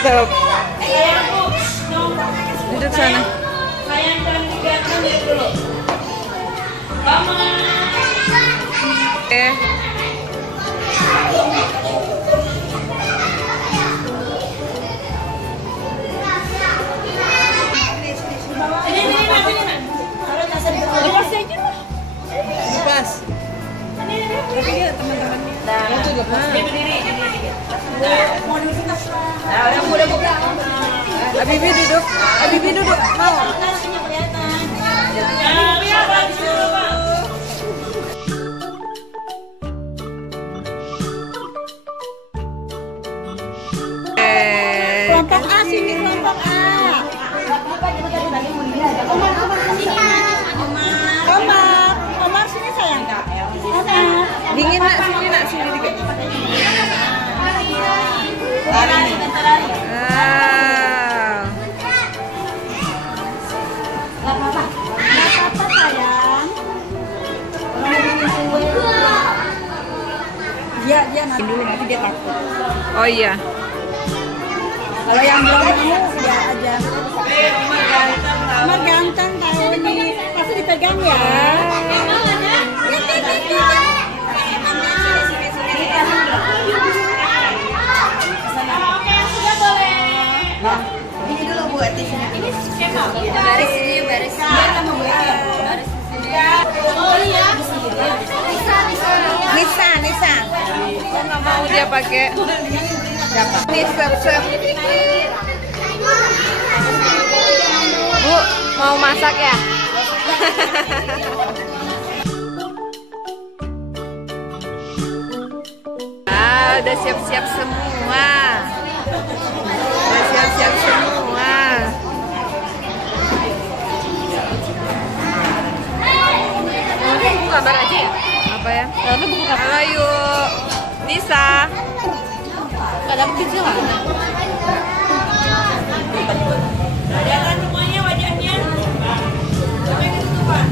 Mantap. Duduk sana. Sayang cantik ganteng dulu. Mama. Oke. Lepas aja lah. Lepas. Tapi dia teman-temannya. Nah, itu dia berdiri. Nah, udah muda-muda. Habibie duduk. Habibie duduk. Mau. Kelompok A sini, kelompok A. Omar sini sayang. Dingin nak sini nak sini dikit. Nggak apa-apa sayang. Dia nanti dulu, nanti dia takut. Oh iya. Kalau yang belum mau biar aja. Omar ganteng tahu nih. Pasti dipegang ya. Ini dulu buat di sini. Ini skema. Baris ini, baris. Dia nama gue ya. Baris di sini. Oh iya. Nisa. Oh, nggak mau dia pakai. Nih, swab. Bu, mau masak ya? Udah siap-siap semua. Buku kabar aja ya? Apa ya? Buku kabar. Halo yuk, Nisa. Gak dapet kecil lah. Ada kan semuanya wajahnya? Sampai ketutupan.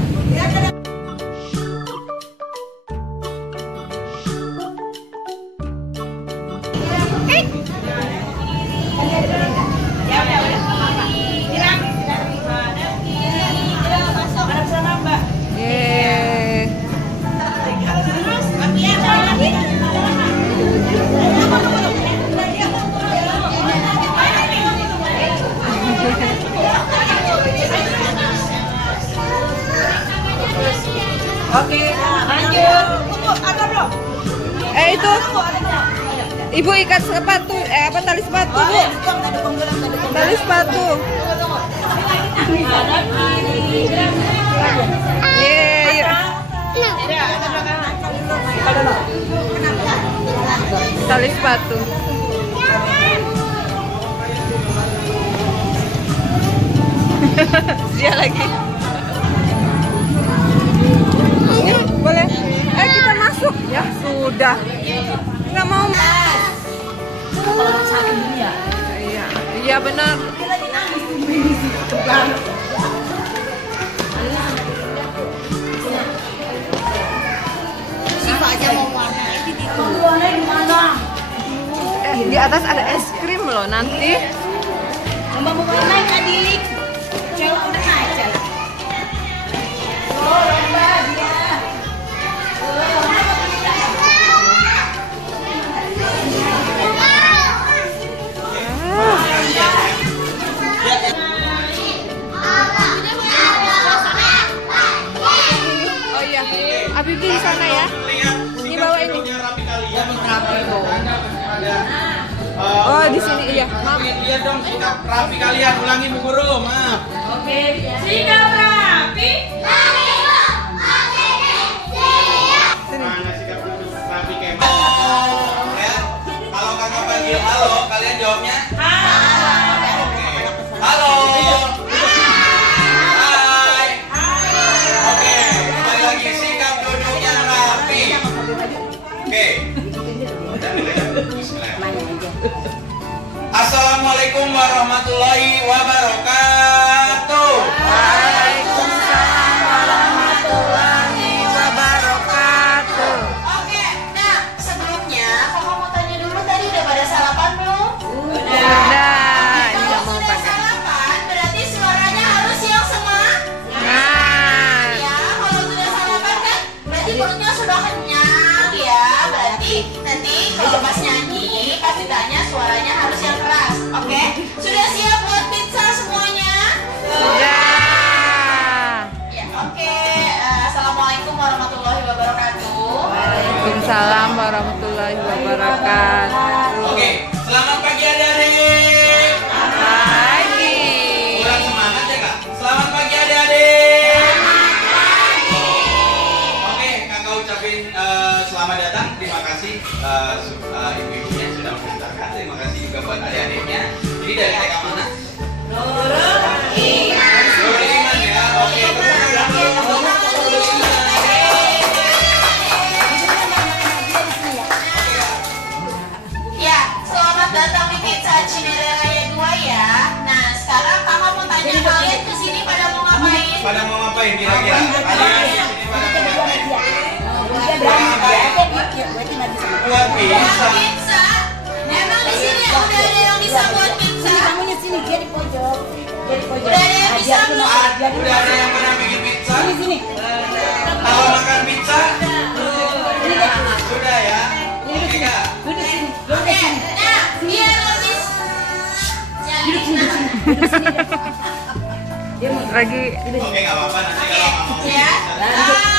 Oke, lanjut. Itu Ibu ikat sepatu, tali sepatu, Bu. Tali sepatu. Tali sepatu. Dia lagi. Boleh? Kita masuk. Ya sudah. Nggak mau. Orang sakit dia. Iya benar. Siapa aja mau warna itu gitu. Warna di mana? Di atas ada es krim loh nanti. Mbak mau naik adik. Cewek udah naik jalan. Oh, lomba dia. Oh iya, Habibie di sana ya. Ini bawa ini. Oh di sini iya. Maaf. Lihat dong sikap rapi kalian. Ulangi Bu Guru, maaf. Oke, sikap rapi. Mana sikap duduk rapi kayak ya. Kalau kakak panggil halo, kalian jawabnya halo. Oke. Halo. Hai. Oke, kembali lagi sikap duduknya rapi. Oke. Assalamualaikum warahmatullahi wabarakatuh. Waalaikumsalam warahmatullahi wabarakatuh. Oke, nah sebelumnya kakak mau tanya dulu tadi udah pada sarapan belum? Udah. Waalaikumsalam warahmatullahi wabarakatuh. Oke, selamat pagi adik-adik. Pagi. Kurang semangat ya kak? Selamat pagi adik-adik. Oke, kakak ucapin selamat datang. Terima kasih ibu-ibunya sudah mengantarkan. Terima kasih juga buat adik-adiknya. Ini dari TK mana? Nurul Iman ya. Oke, Ya, selamat datang di Pizza Cinere 2 ya. Nah, sekarang kakak mau tanya kalian kesini pada mau ngapain? pada mau ngapain kira-kira? Kalian di sini pada mau ngapain? Buat Buat pizza. pizza. Emang di sini udah ada yang bisa buat pizza? Kamunya sini, dia di pojok. Dia di pojok. Udah ada yang bisa buat? Udah ada yang pernah bikin pizza? Sini. Kalau makan pizza? Sudah ya? Oke kak. Duduk sini. Oke, nah, biar lebih Dia mau Lagi Oke nggak apa-apa nanti kalau nggak mau ya. bisa.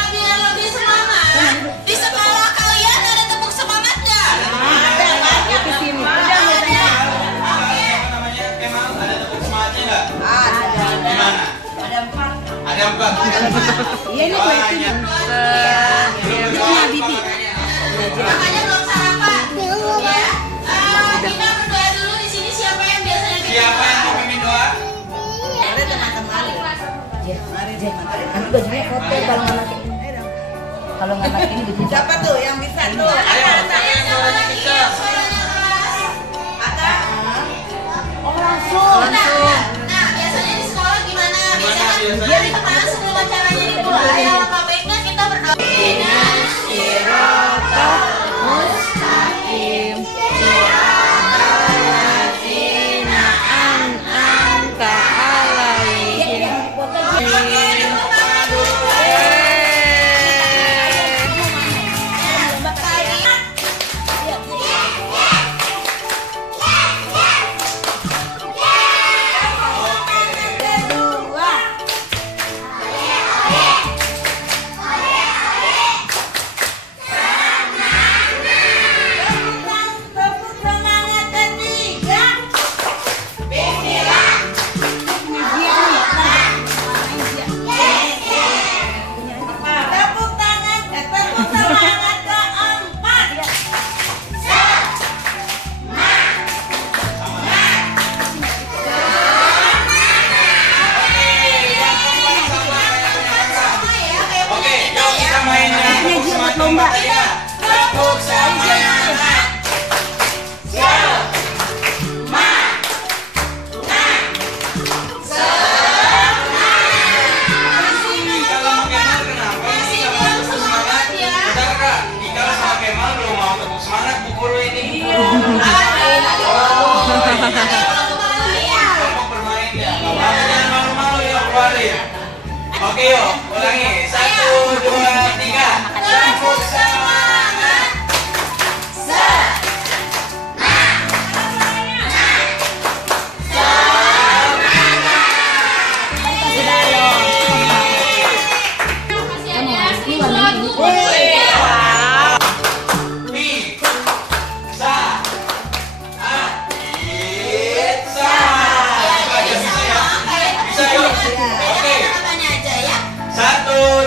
Biar lebih semangat. Di sekolah kalian ada tepuk semangat nggak? ke sini. Apa namanya? Kemal ada tepuk semangatnya nggak? Di mana? Ada 4. Iya ini Banyak. Belum berdoa Bibi. makanya. Makanya belum sarapan. Ya. Kita berdoa dulu di sini siapa yang biasanya bikin Siapa yang doa? mau pimpin doa? Nanti bajunya foto kalau nggak pakai ini begini. siapa tuh yang bisa tuh? Ayo, siapa yang suaranya kencang? Suaranya keras. Oh langsung. Nah, biasanya di sekolah gimana? biasanya? Biar kita sebelum caranya dimulai, alangkah baiknya kita berdoa. Sirotah mustaqim. Sirotalladzina an'amta alaihim. Oke, yuk kita main yang tepuk semangat lomba ya. Tepuk semangat. Kalau mau Kemal kenapa sih nggak mau tepuk semangat? Bentar kak, Ika sama Kemal belum mau tepuk semangat bu guru ini. Kelompok bermain ya. Nggak apa-apa, jangan malu-malu ya keluarin. Oke yuk, ulangi. 1, 2, 3. Tepuk semangat. Pizza. Pizza. Bisa yuk. Oke. Apanya aja ya? 1,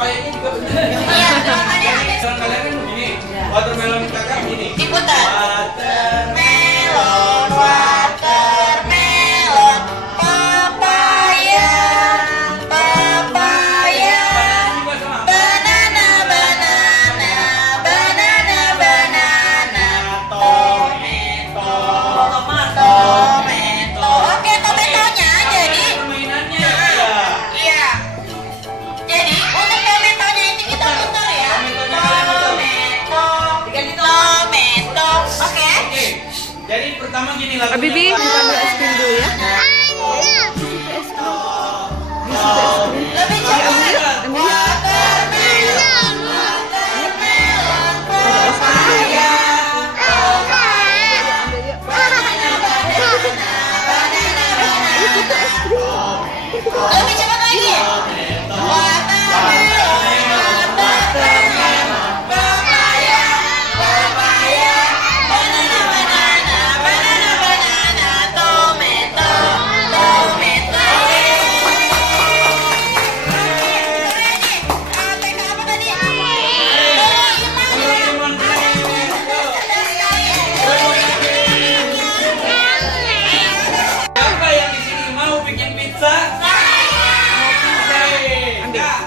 papayanya juga benar. Iya, doakannya habis. Sekarang kalian kan begini. Watermelon kakak begini. Diputar. Watermelon, Watermelon, papaya, papaya, juga sama. banana, banana, banana, banana, tomato, tomato. Oke, tomatonya jadi. Permainannya. Iya. Iya. Jadi untuk tomatonya itu kita putar ya. Tomato. Oke. Oke. Jadi pertama gini lagunya. Bibi, kita ambil es krim dulu ya. Lebih cepat. Ambil. Watermelon, watermelon, papaya, Ambil yuk. lebih cepat lagi. Watermelon, watermelon, papaya, papaya, banana, banana, banana, banana, tomato, tomato. TK apa tadi? Siapa yang di sini mau bikin pizza? Kak,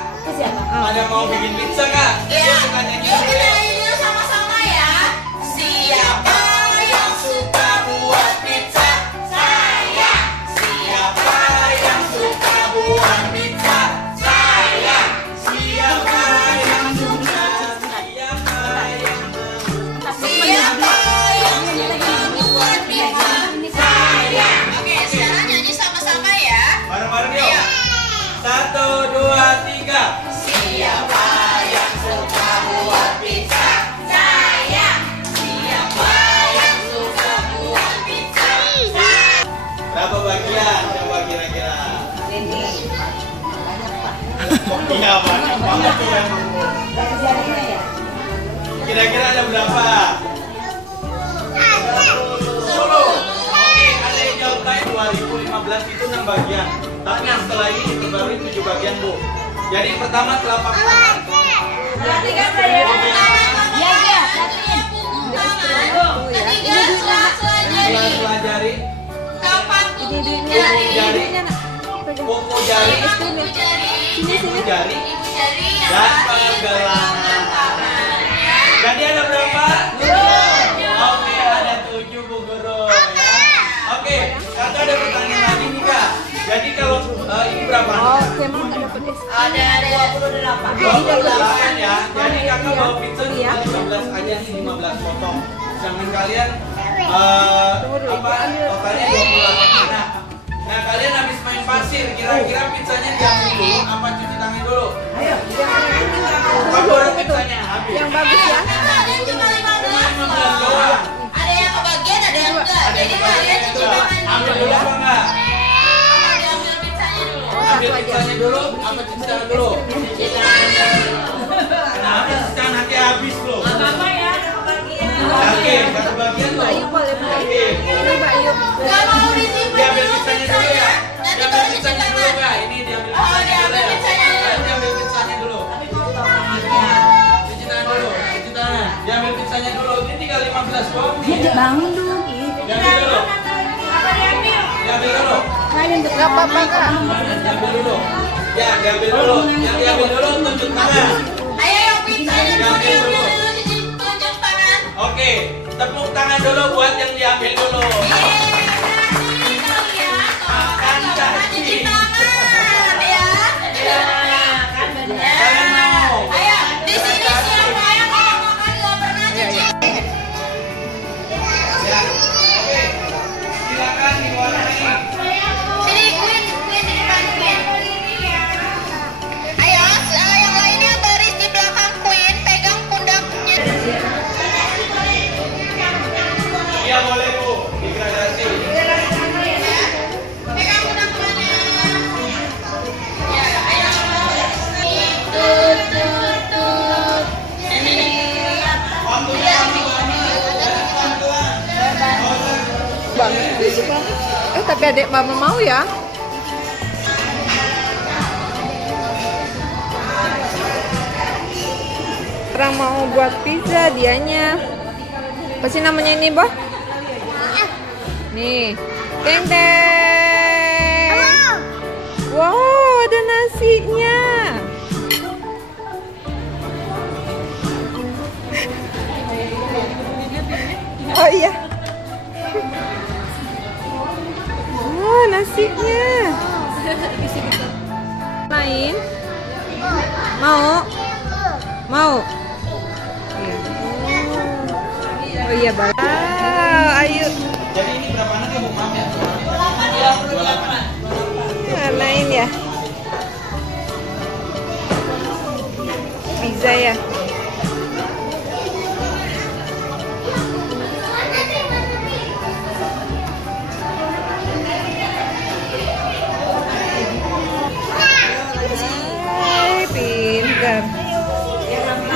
ada mau bikin pizza kak? Ya, Yuk kita nyanyi yuk dulu kita ya. nyanyi dulu sama-sama ya. Siapa yang suka buat pizza? Saya. Siapa yang suka buat pizza? Saya. Siapa yang suka? Siapa yang suka buat pizza? Saya. Oke, sekarang nyanyi sama-sama ya. Bareng-bareng yuk. 1, 2, 3. Siapa yang suka buat pizza? Saya. Siapa yang suka buat pizza? Saya. Berapa bagian? Coba kira-kira. Ini banyak Pak. Iya banyak banget tuh emang. Dari jarinya ya. Kira-kira ada berapa? 10. Oke, ada yang jawab lain 2015 itu 6 bagian. Tapi yang setelah ini diperbarui 7 bagian bu. Jadi pertama telapak tangan. Perhatikan saya. Iya, iya, perhatiin. Ketiga, sela-sela jari. Sela-sela jari, Kapan kuku jari? jari, kuku jari, Kuku jari. ibu jari, Ibu jari yang dan terakhir pergelangan tangan. Jadi ada berapa? Oke, ada 7 bu guru. Ya. Oke, kakak ada pertanyaan lagi nih kak. Jadi kalau ini berapa? Oke, mau dapat es krim. Ada 28. 28 ya. Jadi kakak Iya. bawa pizza Iya. cuma 15 aja nih, 15 potong. Jangan kalian totalnya 28. Nah, kalian habis main pasir, kira-kira pizzanya diambil dulu apa cuci tangan dulu? Ayo, Kamu ada pizzanya habis. yang bagus ya. Ada yang cuma 15 Cuma loh. 15 doang. Ada yang kebagian, ada yang enggak. Jadi kalian cuci tangan Ambil dulu. dulu apa enggak? Diambil pizzanya dulu. Ambil pizzanya dulu apa cuci tangan dulu? Cuci tangan dulu. Kenapa cuci tangan nanti habis loh? Apa ya? Ada kebagian. Oke, satu bagian loh. Ayo boleh boleh. Oke. Ini Mbak Ayu. Gak mau disimpan Diambil dulu pizzanya dulu ya. Nanti Diambil baru cuci pizzanya dulu tangan. enggak? Ini diambil Oh, pizzanya dulu. diambil ya. pizzanya dulu. Ayo, diambil pizzanya dulu. Cuci tangan dulu. Cuci tangan. Diambil pizzanya dulu. Ini tinggal 15 doang nih. Dia bangun dulu gitu. Diambil dulu. Diambil dulu. Nggak apa-apa kak. Diambil dulu. Ya, diambil dulu. Yang diambil dulu tunjuk tangan. Ayo yang pizzanya dulu Diambil diambil dulu. dulu tunjuk tangan. Oke, tepuk tangan dulu buat yang diambil dulu. Ini kalian kalau makan nggak pernah cuci tangan ya. Kalian mau? Ayo di sini siapa yang kalau makan nggak pernah cuci? Ya. Oke. Silakan diwarnai. Sini Queen di depan Queen. Ayo yang lainnya baris di belakang Queen, pegang pundaknya. Iya boleh bu, digradasi. Pegang pundak temannya. Ya, ayo. Tut. Waktunya pelan-pelan. Banget sih Pak. Tapi adik mama mau ya. sekarang mau buat pizza dianya. Apa sih namanya ini, Boh? Nih. Teng teng. Wow, ada nasinya. Oh iya. Oh, nasinya. Main? Mau? Mau? Iya. Oh iya, Bang. Ayo. Jadi ini berapa anak ya, Bu? Maaf ya. 28. Main ya. Pizza ya. Pintar.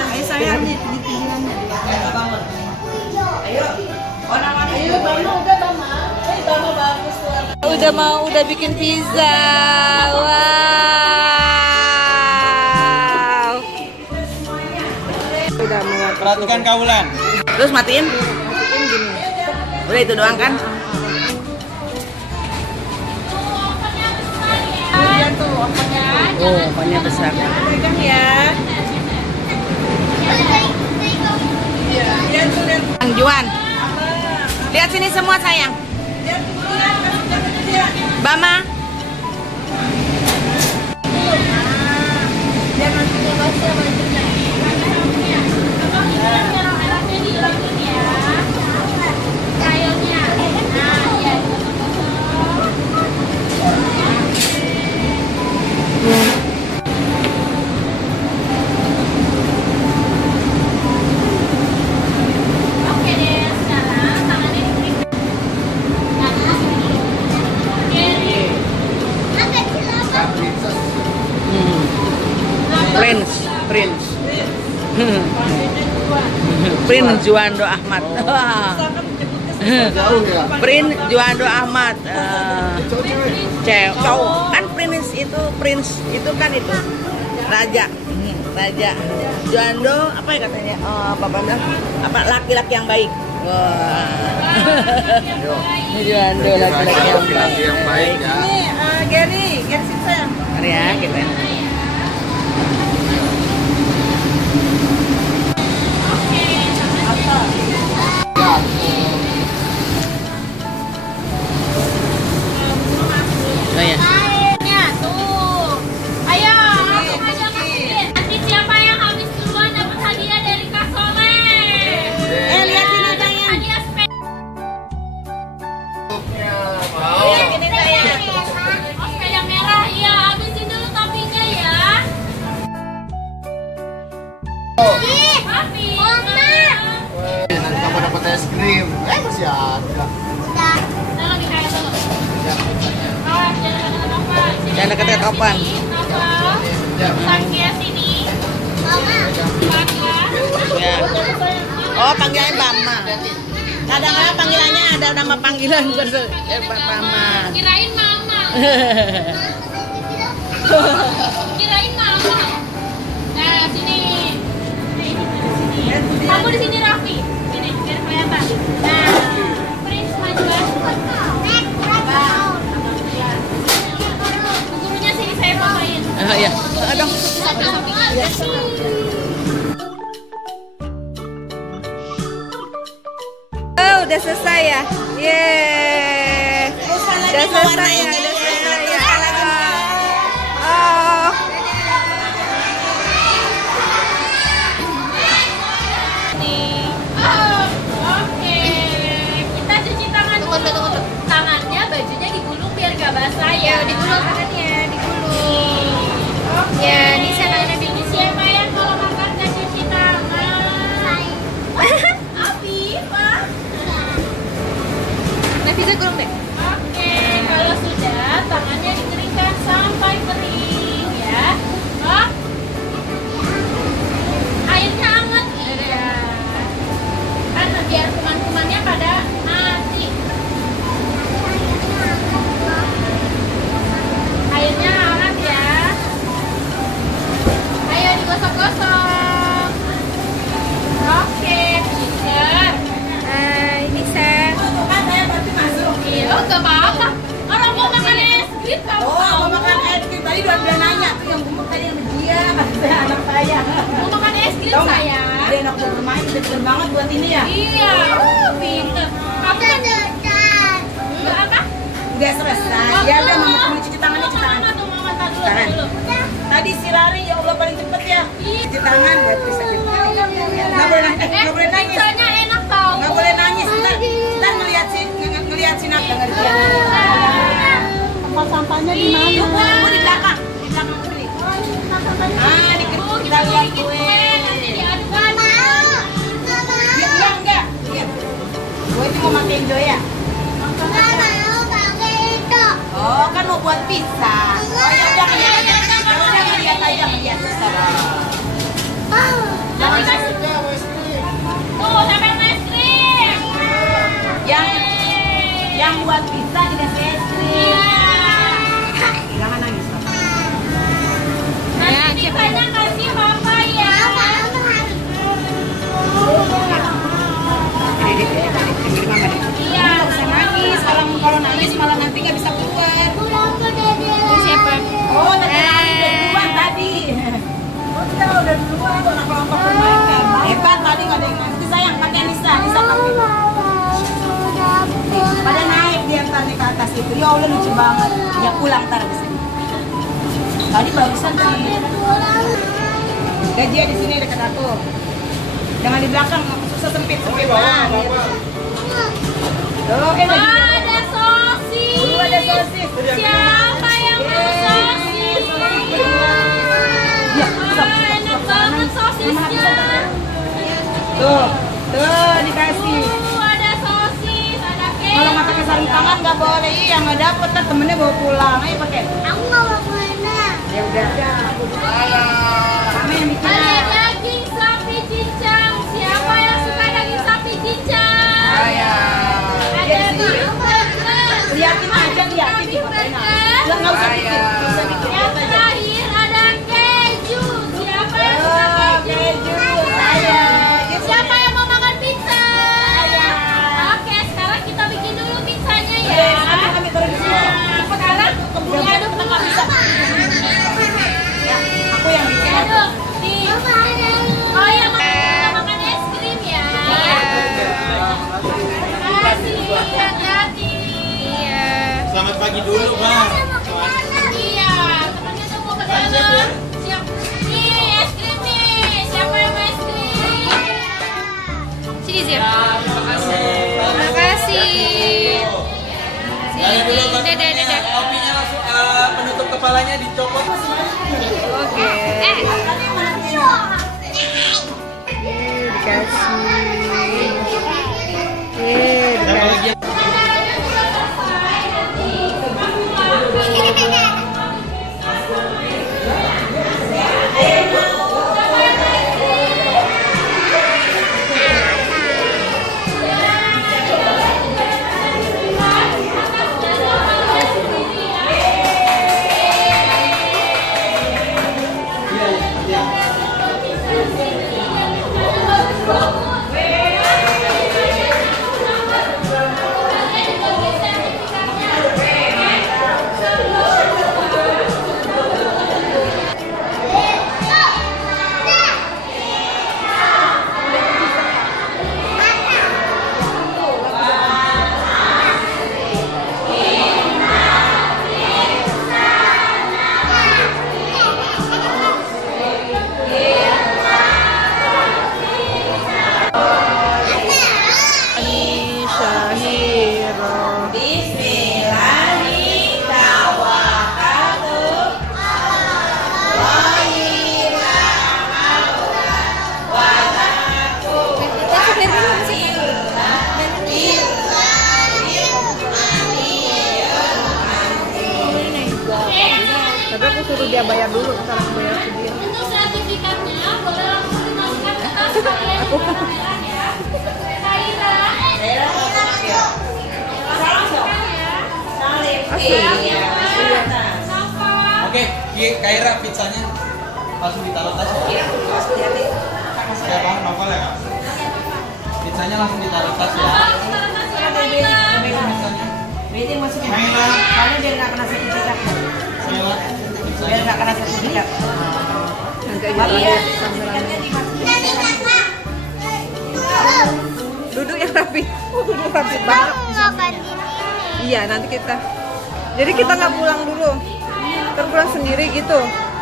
Ayo sayang di pinggirannya. Ayo. Oh namanya. Ayo Bama udah Bama. Bama bagus tuh. Udah bikin pizza. Wow. Udah mau. Perhatikan kaulan. Terus matiin. Udah itu doang kan? Oh, ovennya besar. Pegang ya. Kang Juan. Lihat sini semua sayang. Bama. Prince Juando Ahmad. Prince Juando Ahmad. Cowok kan Prince itu kan itu raja. Raja Juando apa ya katanya? Bapak bilang apa laki-laki yang baik. Wah. Juando laki-laki yang baik. Ini Gary sini sayang. Mari ya kita. Oh ya. Airnya tuh. Ayo, langsung aja masukin. Nanti siapa yang habis duluan dapat hadiah dari Kak Soleh. Lihat sini sayang. Hadiah spesial. Lihat sini sayang. Oh, sepeda merah. Iya, habisin dulu toppingnya ya. Habis. Nanti kamu dapat es krim. Masih ada. Nah, lagi kayak dulu. Awas, jangan apa-apa. Sini. Jangan deket-deket opan. Sakia sini. Sakia. Ya. Oh, panggilan Bama. Kadang-kadang panggilannya ada nama panggilan bukan Bama. Kirain mama. Kirain mama. Nah, sini. Kamu di sini Raffi. Sini biar kelihatan. Nah, Prince maju. Gurunya sini saya fotoin. Ya. Dong. Oh, udah selesai ya. Yeay. Udah selesai ya. Udah selesai ya. Oh. Oke. Kita cuci tangan dulu. Tangannya bajunya digulung biar gak basah ya. Digulung tangannya, digulung. Ya, ini tangannya di siapa ya kalau makan gak cuci tangan? Abi, Pak. Nah, bisa gulung deh. Oke, kalau sudah es krim Tahu nggak? saya. Dia enak buat bermain, pinter banget buat ini ya. Iya, pinter. Kamu kan apa? Udah selesai. Ya udah mama cuci tangannya, cuci tangan. Mama tahu Tangan. dulu. Tadi si Rari ya Allah paling cepet ya. Cuci tangan buat bisa gitu. Nggak boleh nangis, nggak boleh nangis. Pizzanya enak tau. Nggak boleh nangis. Ntar ngeliat si Nata nggak dia. Tempat sampahnya di mana? Aku di belakang, di belakang beli. Ah, kita lihat kue. Nanti diaduk. Ya enggak. Lihat. Gue itu mau makan Joy ya. Oh, kan mau buat pizza. Oh, ya udah ngeliat aja, ngeliat. Nanti kasih. Tuh, sampai es krim. Yang buat pizza dikasih es krim. Iya. Jangan nangis. Nanti pizzanya kasih papa ya. Iya. Nggak usah nangis. Kalau nangis malah nanti nggak bisa keluar. Siapa? Oh, tadi udah duluan tadi. Oh, kita udah duluan. Kelompok bermain kan. Hebat tadi nggak ada yang nangis. Sayang, pakai Nisa pakai. Pada naik di antaranya ke atas itu. Ya Allah lucu banget. Ya pulang ntar di sini. Tadi barusan sih. Gajah di sini dekat aku. Jangan di belakang, susah sempit. Nah, lihat. Oh, Ada sosis. ada sosis. Siapa yang mau sosis? Ya, Enak banget sosisnya. Tuh, dikasih. Ada sosis, ada cake. Kalau nggak pakai sarung tangan nggak boleh. Iya, nggak dapet kan temennya bawa pulang. Ayo pakai. Ya udah. Kami yang bikin. Ada daging sapi cincang. Siapa yang suka daging sapi cincang? Ada burger. Liatin aja, liatin. Nggak usah bikin. Nggak usah bikin. Yang terakhir ada keju. Siapa yang suka keju? Saya. Siapa yang mau makan pizza? Oke, sekarang kita bikin dulu pizzanya ya. Kami taruh di sini. Sekarang diaduk nggak bisa. Ya, aku yang bikin. Diaduk. Nih. Oh iya, kita makan es krim ya. Terima kasih, hati-hati. Selamat pagi dulu, Bang. Iya, temannya tuh mau ke dalam. Siap. Nih, es krim nih. Siapa yang mau es krim? Sini, Zir. Terima kasih. Sini, dulu, Bang. dadah. Kopinya langsung penutup kepalanya dicopot. Oke. Apalagi Tapi aku suruh dia bayar dulu, sekarang bayar sendiri. Untuk sertifikatnya boleh langsung dimasukkan ke tas kalian di warna merah ya. Kaira. Oke, Kaira pizzanya langsung ditaruh tas ya. Ya Bang, novel ya Kak. Pizzanya langsung ditaruh tas ya. Pizzanya. Beda masukin. Kaira. Soalnya biar nggak kena sertifikat. Kaira. Biar nggak kena sertifikat. Nanti aja Iya, bayar. sertifikatnya dimasukin. rapi. Rapi banget. Iya, nanti kita. Jadi kita nggak pulang dulu. Kita pulang sendiri gitu.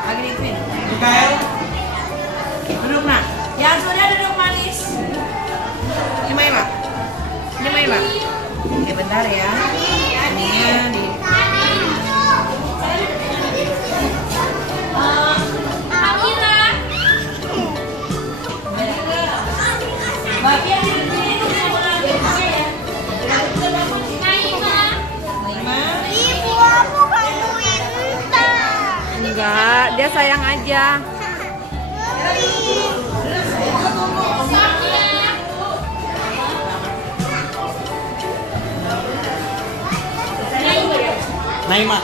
Lagi dipin. Duduk nak. Yang sudah duduk manis. Ini main pak. Ini main pak. Oke bentar ya. Ininya di. Amira. Babi yang di sini itu sama lagi. Naima. Ibu, aku kamu minta. Enggak, dia sayang aja. Sonia. Naima.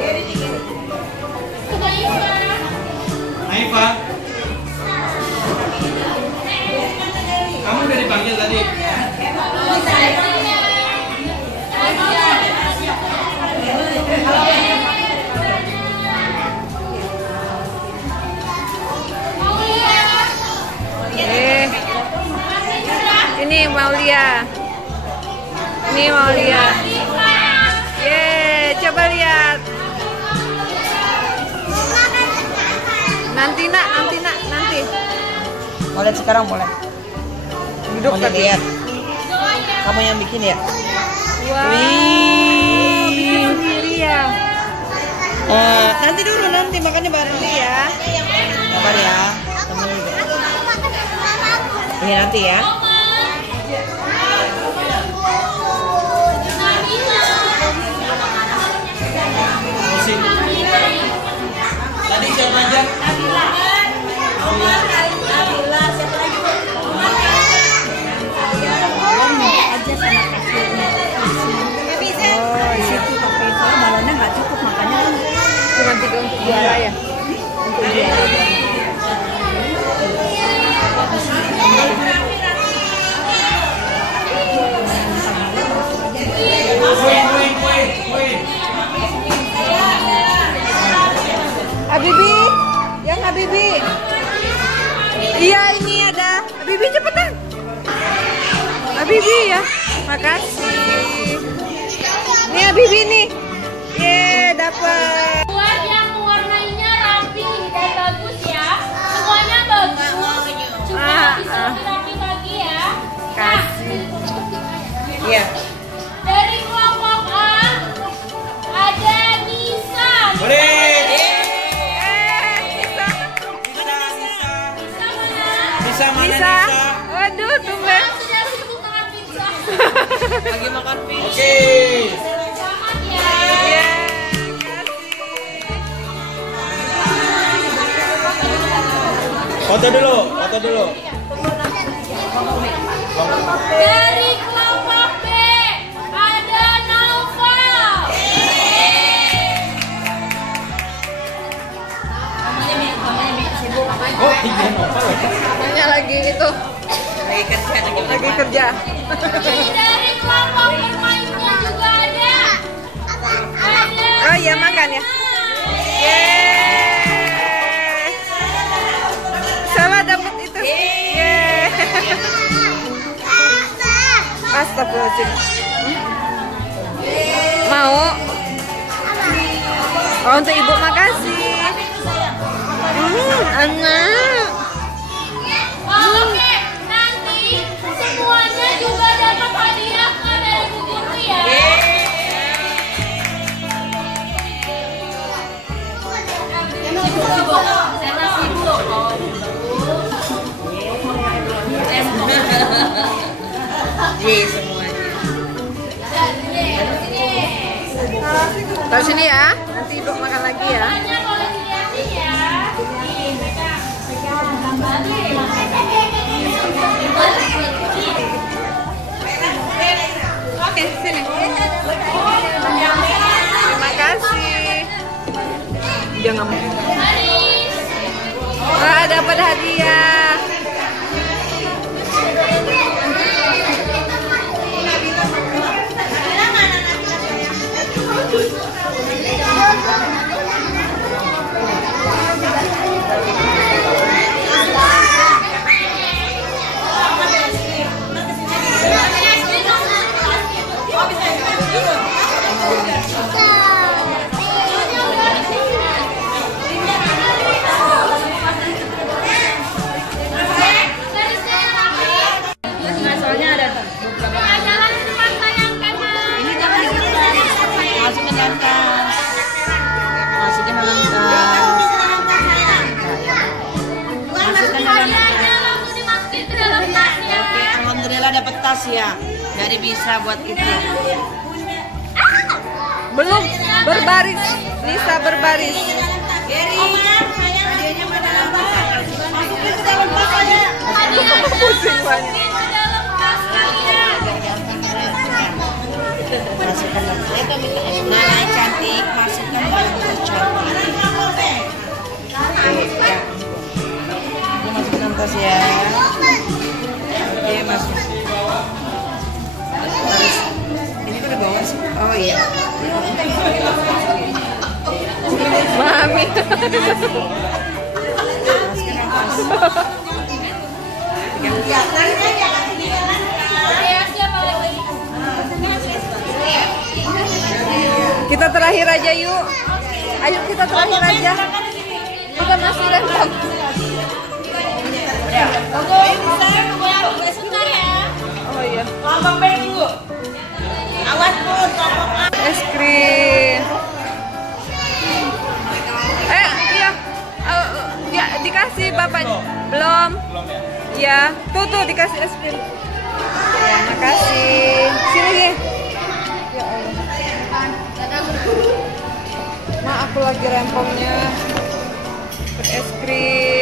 Geri. Naifa. Kamu udah dipanggil tadi? Ini Maulia. Ini Maulia. Yeay, coba lihat. Nanti nak, nanti. Mau lihat sekarang boleh. Duduk Mau tadi. lihat. Kamu yang bikin ya? Wow. Bikin sendiri ya. Nanti dulu nanti makannya baru ya. Sabar ya. Temen juga. Iya nanti ya. Musik. Tadi siapa aja? Oh, iya. Balonnya nggak cukup, makanya Cuma 3 untuk juara ya. Untuk juara. Habibi, yang Habibi. Iya ini ada. Habibi cepetan. Habibi ya. Makasih. Nih Habibi nih. Ye, dapat. Buat yang warnanya rapi dan bagus ya. Semuanya bagus. Cuma bisa rapi lagi ya. Kasih. Iya. Dari kelompok A ada Nisa. Boleh. Bisa. Bisa mana Bisa. Nisa? Waduh, tumben. Sudah sibuk makan pizza. Lagi makan pizza. Oke. Selamat ya. Ye, Foto dulu. Dari kelompok B ada Naufal. Oh, iya Nova loh. Namanya lagi itu. Lagi kerja. Ini dari kelompok bermainnya juga ada. Ada. Oh iya makan ya. Yeay. Salah dapat itu. Yeay. Astagfirullahaladzim. Mau? Oh untuk ibu makasih. Anak. Oke, nanti semuanya juga dapat hadiah kan dari Bu Guru ya. Iya semuanya. Taruh sini ya. Nanti ibu makan lagi ya. Semuanya boleh dilihatin ya. Nih, pegang. Oke, sini. Terima kasih. Dia nggak mau. Wah, dapat hadiah. jalan cepat sayang kanan. Ini jangan dikeras. Masukin dalam tas. Masukin dalam tas. Masukkan dalam tas. Hadiahnya langsung dimasukin ke dalam tasnya. Oke, alhamdulillah dapat tas ya. Jadi bisa buat kita. Belum berbaris. Nisa berbaris. Hadiahnya mana dalam tas? Masukin ke dalam tas aja. Hadiahnya Pusing banget. masukin ke dalam tas kalian. Masukkan dalam tas. Nah, cantik. Masukkan dalam tas cantik. Oke, ya. Ini masukin dalam tas ya. Oke, masuk. Terus, ini kok udah bawa sih? Oh iya. Mami. Masukin dalam tas. Ya, siapa lagi? Kita terakhir aja yuk. Ayo kita terakhir aja. Kita masih random. Sebentar ya. Oh iya. Ngomong dulu. Awas pun, ngomong. Es krim. Iya. Ya, dikasih bapaknya. Belum. Ya, tuh dikasih es krim. Ya, makasih. Sini nih. Ya Allah. Ma, aku lagi rempongnya. Es krim.